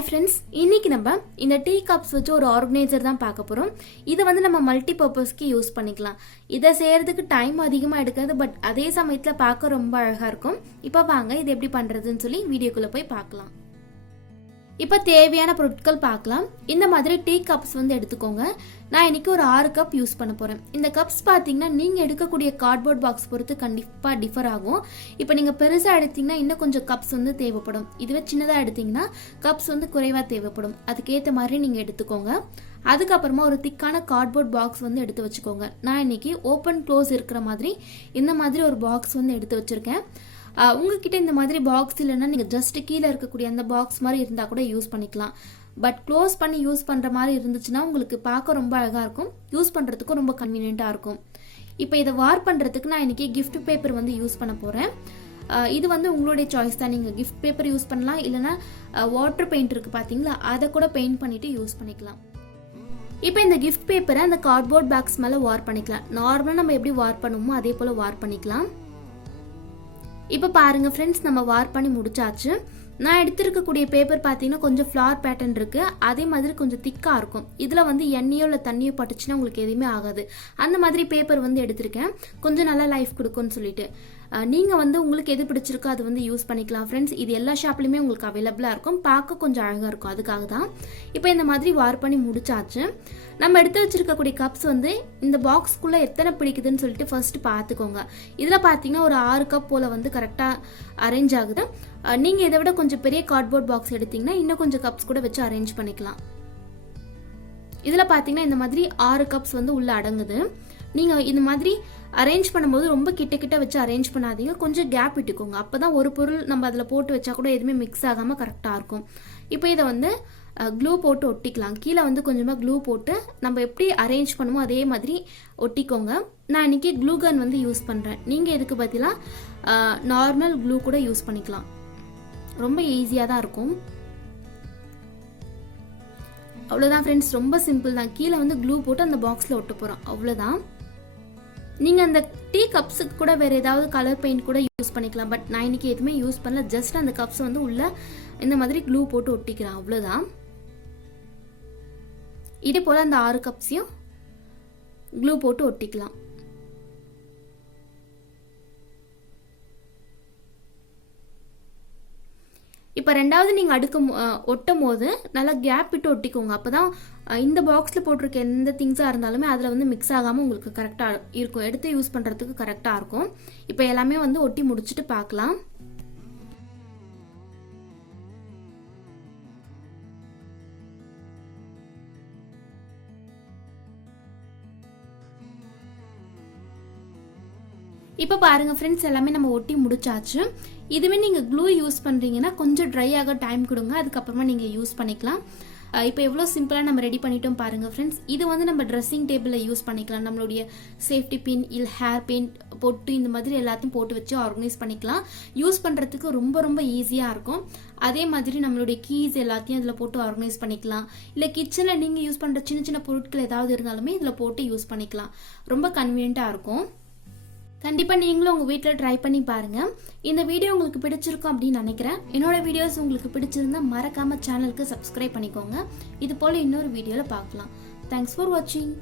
Hi friends, இன்னைக்கு நம்ம இந்த டீ கப்ஸ் வச்சு ஒரு ஆர்கனைசர் தான் பார்க்க போகிறோம். இதை வந்து நம்ம மல்டி பர்பஸ்க்கு யூஸ் பண்ணிக்கலாம். இதை செய்கிறதுக்கு டைம் அதிகமாக எடுக்காது, பட் அதே சமயத்தில் பார்க்க ரொம்ப அழகாக இருக்கும். இப்போ வாங்க இது எப்படி பண்ணுறதுன்னு சொல்லி வீடியோக்குள்ளே போய் பார்க்கலாம். இப்போ தேவையான பொருட்கள் பார்க்கலாம். இந்த மாதிரி டீ கப்ஸ் வந்து எடுத்துக்கோங்க. நான் இன்னைக்கு ஒரு 6 கப் யூஸ் பண்ண போகிறேன். இந்த கப்ஸ் பார்த்தீங்கன்னா நீங்கள் எடுக்கக்கூடிய கார்ட்போர்ட் பாக்ஸ் பொறுத்து கண்டிப்பாக டிஃபர் ஆகும். இப்போ நீங்கள் பெருசாக எடுத்தீங்கன்னா இன்னும் கொஞ்சம் கப்ஸ் வந்து தேவைப்படும். இதுவே சின்னதாக எடுத்தீங்கன்னா கப்ஸ் வந்து குறைவாக தேவைப்படும். அதுக்கேற்ற மாதிரி நீங்கள் எடுத்துக்கோங்க. அதுக்கப்புறமா ஒரு திக்கான கார்ட்போர்ட் பாக்ஸ் வந்து எடுத்து வச்சுக்கோங்க. நான் இன்னைக்கு ஓப்பன் க்ளோஸ் இருக்கிற மாதிரி இந்த மாதிரி ஒரு பாக்ஸ் வந்து எடுத்து வச்சுருக்கேன். உங்ககிட்ட இந்த மாதிரி பாக்ஸ் இல்லைன்னா நீங்கள் ஜஸ்ட் கீழே இருக்கக்கூடிய அந்த பாக்ஸ் மாதிரி இருந்தால் கூட யூஸ் பண்ணிக்கலாம். பட் க்ளோஸ் பண்ணி யூஸ் பண்ணுற மாதிரி இருந்துச்சுன்னா உங்களுக்கு பார்க்க ரொம்ப அழகாக இருக்கும், யூஸ் பண்ணுறதுக்கும் ரொம்ப கன்வீனியண்ட்டாக இருக்கும். இப்போ இதை வார் பண்ணுறதுக்கு நான் இன்றைக்கி கிஃப்ட் பேப்பர் வந்து யூஸ் பண்ண போகிறேன். இது வந்து உங்களுடைய சாய்ஸ் தான். நீங்கள் கிஃப்ட் பேப்பர் யூஸ் பண்ணலாம், இல்லைனா வாட்டர் பெயிண்ட் இருக்குது பார்த்தீங்களா, அதை கூட பெயிண்ட் பண்ணிவிட்டு யூஸ் பண்ணிக்கலாம். இப்போ இந்த கிஃப்ட் பேப்பரை அந்த கார்ட்போர்ட் பாக்ஸ் மேலே வார் பண்ணிக்கலாம். நார்மலாக நம்ம எப்படி வார் பண்ணுவோமோ அதே போல் வார் பண்ணிக்கலாம். இப்போ பாருங்கள் ஃப்ரெண்ட்ஸ், நம்ம வார் பண்ணி முடிச்சாச்சு. நான் எடுத்திருக்கக்கூடிய பேப்பர் பார்த்தீங்கன்னா கொஞ்சம் ஃப்ளார் பேட்டர்ன் இருக்குது. அதே மாதிரி கொஞ்சம் திக்காக இருக்கும். இதில் வந்து எண்ணெயோ இல்லை தண்ணியோ பட்டுச்சுன்னா உங்களுக்கு எதுவுமே ஆகாது. அந்த மாதிரி பேப்பர் வந்து எடுத்திருக்கேன், கொஞ்சம் நல்லா லைஃப் கொடுக்கும்னு சொல்லிட்டு. நீங்கள் வந்து உங்களுக்கு எது பிடிச்சிருக்கோ அது வந்து யூஸ் பண்ணிக்கலாம் ஃப்ரெண்ட்ஸ். இது எல்லா ஷாப்லையுமே உங்களுக்கு அவைலபிளாக இருக்கும். பார்க்க கொஞ்சம் அழகாக இருக்கும், அதுக்காக தான். இப்போ இந்த மாதிரி வார் பண்ணி முடிச்சாச்சு. நம்ம எடுத்து வச்சிருக்கக்கூடிய கப்ஸ் வந்து இந்த பாக்ஸ்க்குள்ளே எத்தனை பிடிக்குதுன்னு சொல்லிட்டு ஃபர்ஸ்ட் பார்த்துக்கோங்க. இதில் பார்த்தீங்கன்னா ஒரு 6 கப் போல் வந்து கரெக்டாக அரேஞ்ச் ஆகுது. நீங்கள் இதை விட கொஞ்சம் பெரிய கார்ட்போர்ட் பாக்ஸ் எடுத்தீங்கன்னா இன்னும் கொஞ்சம் கப்ஸ் கூட வச்சு அரேஞ்ச் பண்ணிக்கலாம். இதில் பார்த்தீங்கன்னா இந்த மாதிரி 6 கப்ஸ் வந்து உள்ளே அடங்குது. நீங்கள் இந்த மாதிரி அரேஞ்ச் பண்ணும்போது ரொம்ப கிட்ட வச்சு அரேஞ்ச் பண்ணாதீங்க, கொஞ்சம் கேப் விட்டுக்கோங்க. அப்போ தான் ஒரு பொருள் நம்ம அதில் போட்டு வச்சா கூட எதுவுமே மிக்ஸ் ஆகாமல் கரெக்டாக இருக்கும். இப்போ இதை வந்து க்ளூ போட்டு ஒட்டிக்கலாம். கீழே வந்து கொஞ்சமாக க்ளூ போட்டு நம்ம எப்படி அரேஞ்ச் பண்ணுமோ அதே மாதிரி ஒட்டிக்கோங்க. நான் இன்றைக்கி க்ளூ கன் வந்து யூஸ் பண்ணுறேன். நீங்கள் இதுக்கு பதிலாக நார்மல் க்ளூ கூட யூஸ் பண்ணிக்கலாம். ரொம்ப ஈஸியாக தான் இருக்கும். அவ்வளோதான் ஃப்ரெண்ட்ஸ், ரொம்ப சிம்பிள் தான். கீழே வந்து க்ளூ போட்டு அந்த பாக்ஸில் ஒட்ட போகிறோம், அவ்வளோதான். நீங்கள் அந்த டீ கப்ஸுக்கு கூட வேறு ஏதாவது கலர் பெயிண்ட் கூட யூஸ் பண்ணிக்கலாம். பட் நான் இன்றைக்கி எதுவுமே யூஸ் பண்ணல, ஜஸ்ட் அந்த கப்ஸ் வந்து உள்ள இந்த மாதிரி க்ளூ போட்டு ஒட்டிக்கிறேன், அவ்வளோதான். இதே போல் அந்த 6 கப்ஸையும் க்ளூ போட்டு ஒட்டிக்கலாம். இப்போ ரெண்டாவது நீங்கள் ஒட்டும் போது நல்லா கேப் விட்டு ஒட்டிக்கோங்க. அப்போ தான் இந்த பாக்ஸில் போட்டிருக்க எந்த திங்ஸாக இருந்தாலுமே அதில் வந்து மிக்ஸ் ஆகாமல் உங்களுக்கு கரெக்டாக இருக்கும், எடுத்து யூஸ் பண்ணுறதுக்கு கரெக்டாக இருக்கும். இப்போ எல்லாமே வந்து ஒட்டி முடிச்சுட்டு பார்க்கலாம். இப்போ பாருங்கள் ஃப்ரெண்ட்ஸ், எல்லாமே நம்ம ஒட்டி முடிச்சாச்சு. இதுவே நீங்கள் க்ளூ யூஸ் பண்ணுறீங்கன்னா கொஞ்சம் ட்ரை ஆக டைம் கொடுங்க, அதுக்கப்புறமா நீங்கள் யூஸ் பண்ணிக்கலாம். இப்போ எவ்வளோ சிம்பிளாக நம்ம ரெடி பண்ணிட்டோம் பாருங்கள் ஃப்ரெண்ட்ஸ். இது வந்து நம்ம ட்ரெஸ்ஸிங் டேபிளில் யூஸ் பண்ணிக்கலாம். நம்மளுடைய சேஃப்டி பின் இல்லை ஹேர் பின் பொட்டு இந்த மாதிரி எல்லாத்தையும் போட்டு வச்சு ஆர்கனைஸ் பண்ணிக்கலாம். யூஸ் பண்ணுறதுக்கு ரொம்ப ஈஸியாக இருக்கும். அதே மாதிரி நம்மளுடைய கீஸ் எல்லாத்தையும் இதில் போட்டு ஆர்கனைஸ் பண்ணிக்கலாம். இல்லை கிச்சனில் நீங்கள் யூஸ் பண்ணுற சின்ன பொருட்கள் ஏதாவது இருந்தாலுமே இதில் போட்டு யூஸ் பண்ணிக்கலாம். ரொம்ப கன்வீனியண்ட்டாக இருக்கும். கண்டிப்பாக நீங்களும் உங்கள் வீட்டில் ட்ரை பண்ணி பாருங்கள். இந்த வீடியோ உங்களுக்கு பிடிச்சிருக்கும் அப்படின்னு நினைக்கிறேன். என்னோட வீடியோஸ் உங்களுக்கு பிடிச்சிருந்தா மறக்காமல் சேனலுக்கு சப்ஸ்கிரைப் பண்ணிக்கோங்க. இது போல் இன்னொரு வீடியோவில் பார்க்கலாம். தேங்க்ஸ் ஃபார் வாட்சிங்.